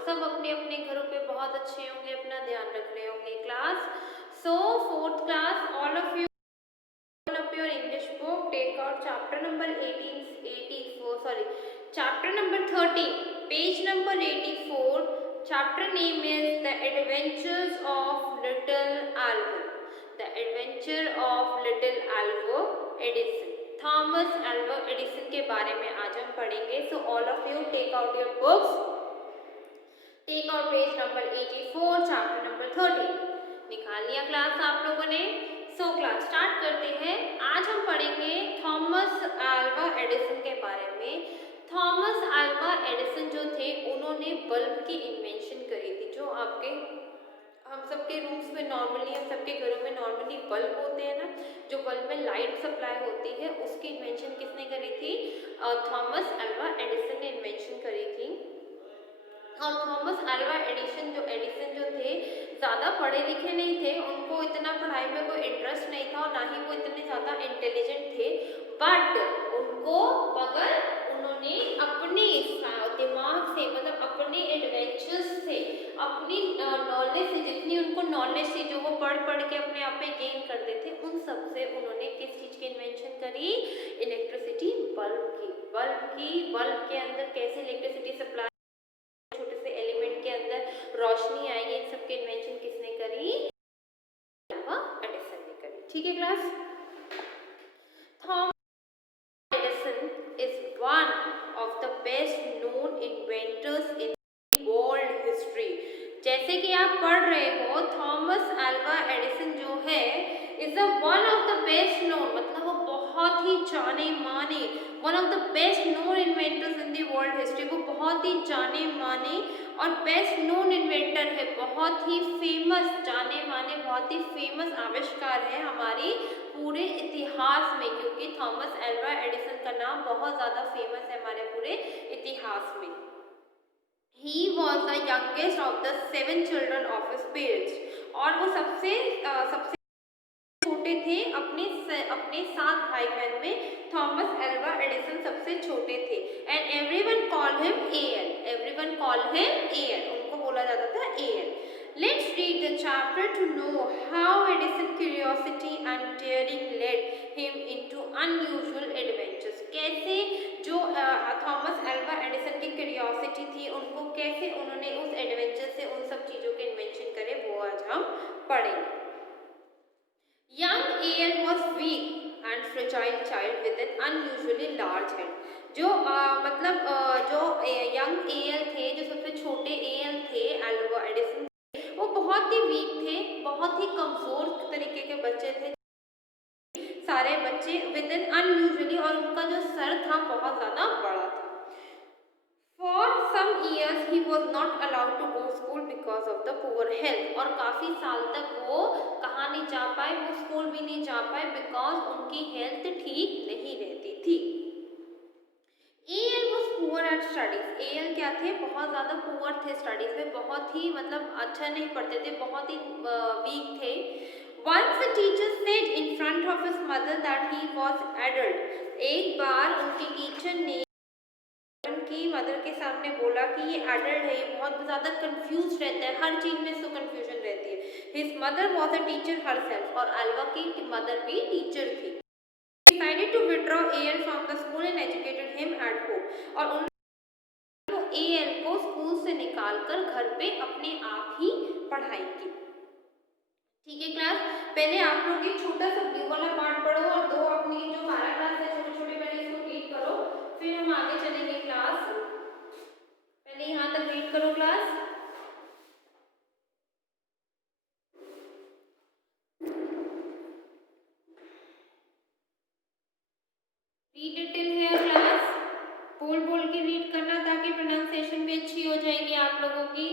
लोग सब अपने अपने घरों पे बहुत अच्छे होंगे, अपना ध्यान रख रहे होंगे class. So fourth class, all of you open up your English book, take out chapter number 84, sorry, chapter number 13, page number 84. Chapter name is The Adventures of Little Alva. The Adventure of Little Alva Edison. Thomas Alva Edison के बारे में आज हम पढ़ेंगे. So all of you take out your books, take out page number 84, chapter number 13. निकाल लिया class आप लोगों ने. सो क्लास स्टार्ट करते हैं. आज हम पढ़ेंगे थॉमस एल्वा एडिसन के बारे में. थॉमस एल्वा एडिसन जो थे उन्होंने बल्ब की इन्वेंशन करी थी. जो आपके हम सबके रूम्स में नॉर्मली, हम सबके घरों में नॉर्मली बल्ब होते हैं ना, जो बल्ब में लाइट सप्लाई होती है, उसकी इन्वेंशन किसने करी थी? थॉमस एल्वा एडिसन ने इन्वेंशन करी थी. और थॉमस एल्वा एडिसन जो थे ज़्यादा पढ़े लिखे नहीं थे, उनको इतना पढ़ाई में कोई इंटरेस्ट नहीं था और ना ही वो इतने ज़्यादा इंटेलिजेंट थे. बट मगर उन्होंने अपने दिमाग से, मतलब अपने एडवेंचर्स से, अपनी नॉलेज से, जितनी उनको नॉलेज थी, जो वो पढ़ पढ़ के अपने आप में गेन करते थे, उन सब से उन्होंने किस चीज़ की इन्वेंशन करी? इलेक्ट्रिसिटी, बल्ब की. बल्ब के अंदर कैसे इलेक्ट्रिसिटी सप्लाई, छोटे से एलिमेंट के अंदर रोशनी आएगी, इन सब की इन्वेंशन किसने करी? एडिसन ने करी. ठीक है class. Thomas Edison is one of the best known inventors in world history. जैसे कि आप पढ़ रहे हो, थॉमस एल्वा एडिसन जो है is the one of the best known, मतलब वो बहुत ही जाने माने, one of the best known inventors in the world history. वो बहुत ही जाने माने और बेस्ट नोन इन्वेंटर है, बहुत ही फेमस, जाने माने, बहुत ही फेमस आविष्कार है हमारी पूरे इतिहास में, क्योंकि थॉमस एल्वा एडिसन का नाम बहुत ज़्यादा फेमस है हमारे पूरे इतिहास में. He was the youngest of the 7 children of his parents. और वो सबसे छोटे थे अपने 7 भाई बहन में. थॉमस एल्वा एडिसन सबसे छोटे थे. And everyone call him AL. Everyone call him AL. उनको बोला जाता था AL. Let's read the chapter to know how Edison's curiosity and daring led him into unusual adventures. कैसे जो थॉमस एल्वा एडिसन की क्यूरियोसिटी थी, उनको कैसे उन्होंने उस एडवेंचर से उन सब चीज़ों के इन्वेंशन करे, वो आज हम पढ़ेंगे. Young AL was weak and fragile child with an unusually large head. जो यंग एएल थे, जो सबसे छोटे एएल थे एल्वा एडिसन, वो बहुत ही वीक थे, बहुत ही कमज़ोर तरीके के बच्चे थे सारे बच्चे. विद एन अनयूजुअली, और उनका जो सर था बहुत ज़्यादा बड़ा था. For some years he was not allowed to go school because of the poor health. और काफ़ी साल तक वो कहाँ नहीं जा पाए, वो स्कूल भी नहीं जा पाए, बिकॉज उनकी हेल्थ ठीक नहीं रहती थी. AL was poor at studies. AL क्या थे? बहुत ज़्यादा पुअर थे स्टडीज़ में, बहुत ही मतलब अच्छा नहीं पढ़ते थे, बहुत ही वीक थे. Once the teacher said in front of his mother that he was adult. एक बार उनकी टीचर ने उनकी मदर के सामने बोला कि ये एडल्ट है, ये बहुत ज़्यादा कंफ्यूज रहता है, हर चीज़ में इसको कंफ्यूजन रहती है. His mother was a teacher herself. और एल्वा की मदर भी टीचर थी. Decided to withdraw AL from the school and educated him at home. और उन्होंने AL को स्कूल से निकालकर घर पे अपने आप ही पढ़ाई की. ठीक है क्लास. पहले आप लोग एक छोटा सा ब्लू वाला पार्ट पढ़ो और दो अपनी जो पैराग्राफ है छोटे छोटे पहले इसको रीड करो, फिर हम आगे चलेंगे क्लास. पहले यहाँ तक रीड करो class. Read it till here class. बोल बोल के रीड करना ताकि प्रोनाउंसिएशन भी अच्छी हो जाएगी आप लोगों की.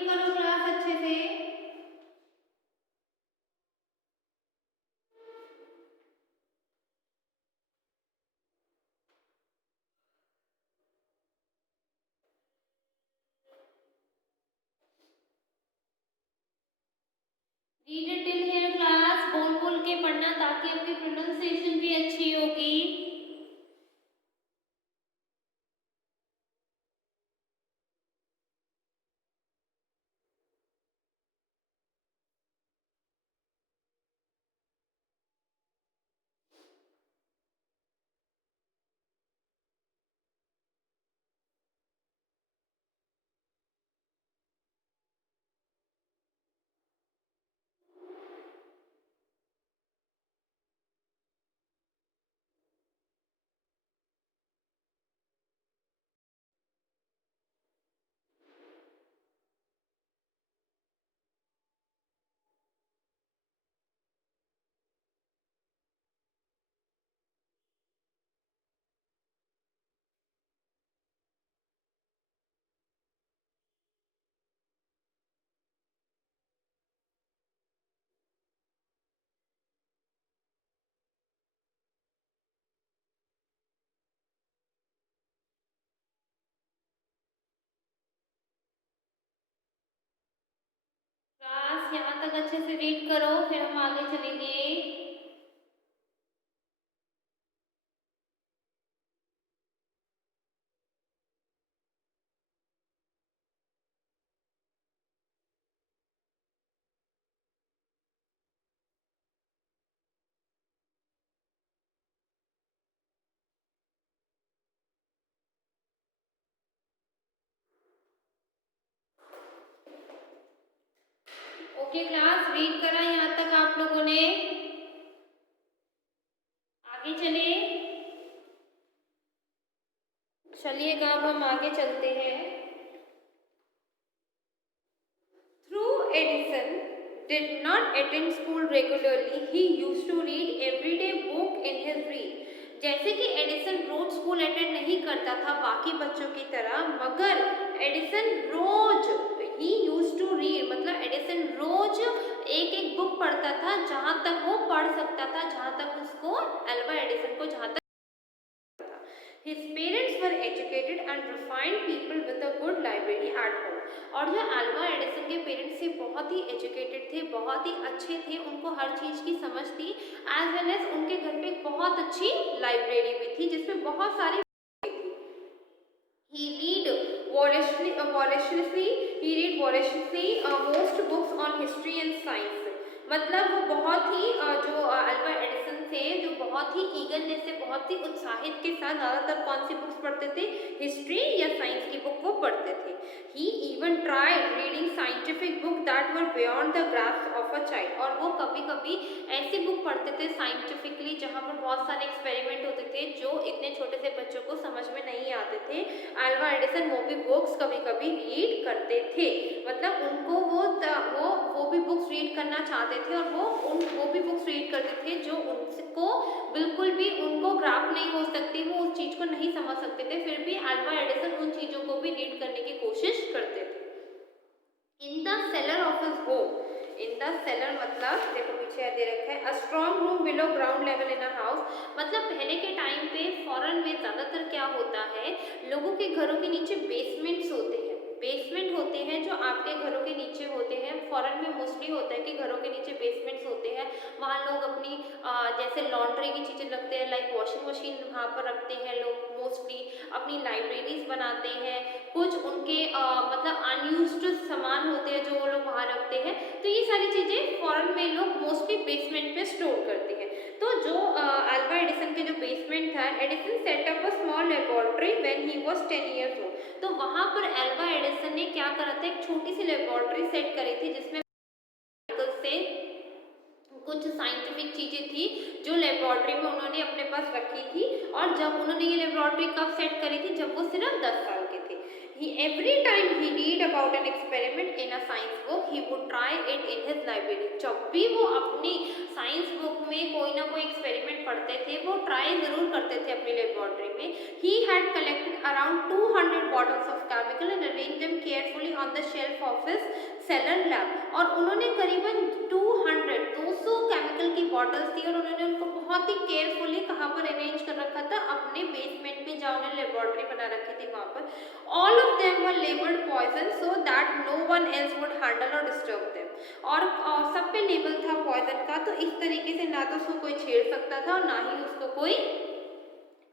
रीड करो क्लास अच्छे से। Read it till here class, बोल बोल के पढ़ना ताकि आपकी प्रोनाउंसिएशन भी अच्छी होगी। क्लास यहाँ तक अच्छे से रीड करो, फिर हम आगे चलेंगे। ओके क्लास, रीड करा यहाँ तक आप लोगों ने, आगे चले। चलिएगा अब हम आगे चलते हैं। Though Edison did not attend school regularly, he used to read every day book in his read. जैसे कि एडिसन रोज स्कूल अटेंड नहीं करता था बाकी बच्चों की तरह, मगर एडिसन रोज ही यूज टू रीड, मतलब एडिसन रोज एक एक बुक पढ़ता था जहाँ तक वो पढ़ सकता था, जहाँ तक उसको अल्वा एडिसन को जहाँ तक। His parents were educated and refined people with a good library at home. और जो अल्वा एडिसन के पेरेंट्स थे बहुत ही एजुकेटेड थे, बहुत ही अच्छे थे, उनको हर चीज़ की समझ थी, एज वेल एज उनके घर पे एक बहुत अच्छी लाइब्रेरी भी थी जिसमें बहुत सारी। He read voraciously most books on history and science. मतलब वो बहुत ही जो अल्वा एडिसन थे जो बहुत ही ईगरनेस से, बहुत ही उत्साहित के साथ ज़्यादातर कौन सी बुक्स पढ़ते थे, हिस्ट्री या साइंस की बुक वो पढ़ते थे। He even tried reading scientific book that were beyond the grasp of a child. और वो कभी कभी ऐसी बुक पढ़ते थे साइंटिफिकली जहाँ पर बहुत सारे एक्सपेरिमेंट होते थे जो इतने छोटे से बच्चों को समझ में नहीं आते थे। अल्वा एडिसन वो भी बुक्स कभी कभी रीड करते थे, मतलब उनको वो भी बुक्स रीड करना चाहते थे और वो भी बुक्स रीड करते थे जो उनको बिल्कुल भी उनको ग्राफ नहीं हो सकती, वो उस चीज़ को नहीं समझ सकते थे, फिर भी अल्वा एडिसन उन चीज़ों को भी रीड करने की कोशिश करते थे। In the seller of his home, in the seller मतलब देखो पीछे दे रखा है, a strong room below ground level in a house. मतलब पहले के टाइम पे फॉरेन में ज़्यादातर क्या होता है, लोगों के घरों के नीचे बेसमेंट्स होते हैं, बेसमेंट होते हैं जो आपके घरों के नीचे होते हैं। फॉरेन में मोस्टली होता है कि घरों के नीचे बेसमेंट्स होते हैं, वहाँ लोग अपनी जैसे लॉन्ड्री की चीज़ें रखते हैं, लाइक वॉशिंग मशीन वहाँ पर रखते हैं लोग मोस्टली, अपनी लाइब्रेरीज बनाते हैं, कुछ उनके मतलब अनयूज्ड सामान होते हैं जो वो लोग वहाँ रखते हैं। तो ये सारी चीज़ें फॉरेन में लोग मोस्टली बेसमेंट पे स्टोर करते हैं। तो जो अल्वा एडिसन के जो बेसमेंट था, Edison set up a small laboratory when he was 10 years old. तो वहाँ पर अल्वा एडिसन ने क्या करा था, एक छोटी सी लेबोरेटरी सेट करी थी जिसमें से कुछ साइंटिफिक चीज़ें थी जो लेबोरेटरी में उन्होंने अपने पास रखी थी। और जब उन्होंने ये लेबोरेटरी कब सेट करी थी, जब वो सिर्फ 10 साल के थे। Every time he read about an experiment in a science book, he would try it in his library. जब भी वो अपनी साइंस बुक में कोई ना कोई एक्सपेरिमेंट पढ़ते थे, वो ट्राई ज़रूर करते थे अपनी लेबोरेटरी लेबोरेटरी में. He had collected around 200 bottles of chemical and arranged them carefully on the shelf of his cellar lab. और उन्होंने करीबन 200 केमिकल की बॉटल्स थी और उन्होंने उनको बहुत ही केयरफुली कहाँ पर अरेंज कर रखा था, अपने बेसमेंट में जहाँ उन्होंने लेबोरेटरी बना रखी थी वहाँ पर. All of them were labeled poison so that no one else would handle or disturb them. और सब पे लेबल था पॉइजन का, तो इस तरीके से ना तो उसको कोई छेड़ सकता था और ना ही उसको कोई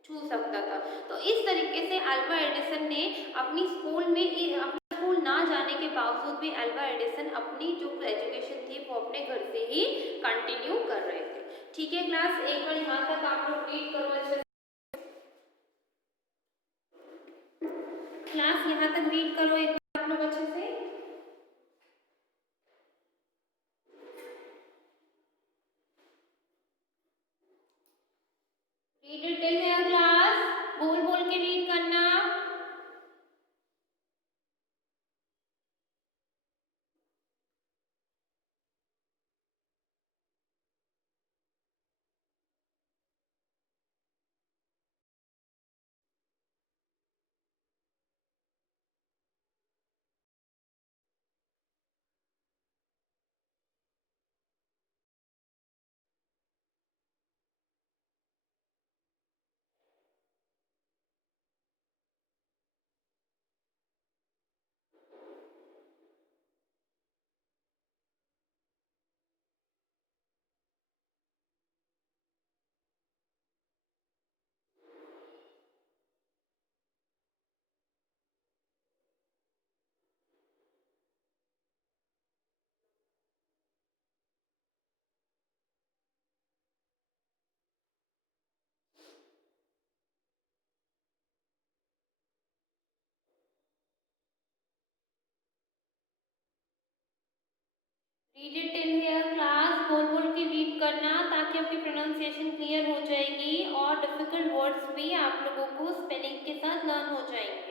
छू सकता था. तो इस तरीके से अल्वा एडिसन ने अपनी स्कूल ना जाने के बावजूद भी अल्वा एडिसन अपनी जो एजुकेशन थी वो अपने घर से ही कंटिन्यू कर रहे थे. ठीक है क्लास, एक बार यहाँ तक आप लोग रीड करो अच्छे से. क्लास यहाँ तक रीड करो एक बार आप लोग अच्छे से. Read it till here class, बोल बोल के रीड करना. Read it till here class, बोल बोल के रीड करना ताकि आपकी प्रोनाउंसिएशन क्लियर हो जाएगी और डिफिकल्ट वर्ड्स भी आप लोगों को स्पेलिंग के साथ लर्न हो जाएंगे.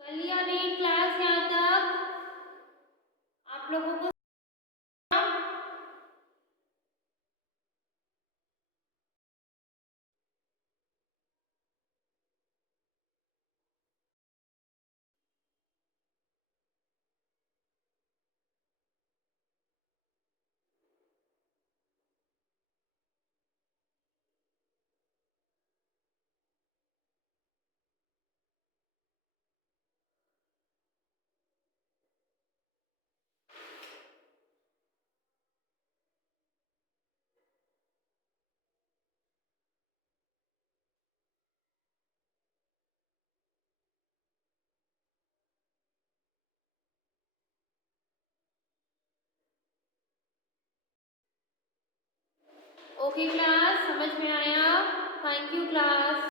कर लिया रीड क्लास यहाँ तक आप लोगों को. ओके क्लास, समझ में आया? Thank you class.